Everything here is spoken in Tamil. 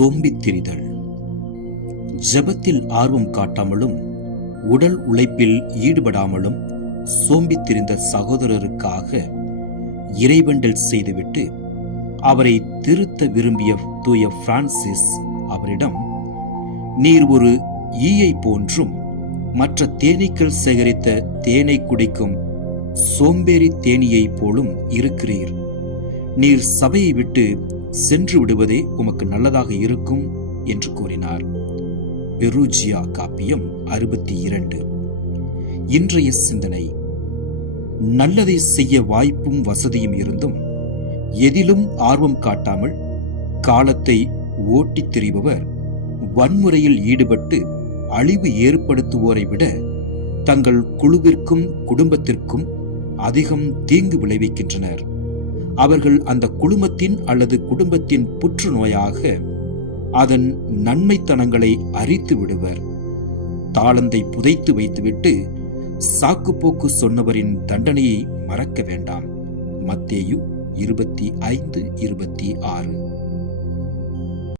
சோம்பித் திரிதல். ஜெபத்தில் ஆர்வம் காட்டாமலும் உடல் உழைப்பில் ஈடுபடாமலும் சோம்பித் திரிந்த சகோதரருக்காக இறைவேண்டல் செய்துவிட்டு அவரை திருத்த விரும்பிய தூய பிரான்சிஸ் அவரிடம், நீர் ஒரு ஈயை போன்றும் மற்ற தேனீக்கள் சேகரித்த தேனை குடிக்கும் சோம்பேறி தேனியை போலும் இருக்கிறீர். நீர் சபையை விட்டு சென்று விடுவதே உமக்கு நல்லதாக இருக்கும் என்று கூறினார். பெருஜியா காப்பியம் 62. இன்றைய சிந்தனை: நல்லதை செய்ய வாய்ப்பும் வசதியும் இருந்தும் எதிலும் ஆர்வம் காட்டாமல் காலத்தை ஓட்டித் திரிபவர் வன்முறையில் ஈடுபட்டு அழிவு ஏற்படுத்துவோரை விட தங்கள் குழுவிற்கும் குடும்பத்திற்கும் அதிகம் தீங்கு விளைவிக்கின்றனர். அவர்கள் அந்த குழுமத்தின் அல்லது குடும்பத்தின் புற்றுநோயாக அதன் நன்மைத்தனங்களை அரித்து விடுவர். தாளந்தை புதைத்து வைத்துவிட்டு சாக்குப்போக்கு சொன்னவரின் தண்டனையை மறக்க வேண்டாம். மத்தேயு 25:26.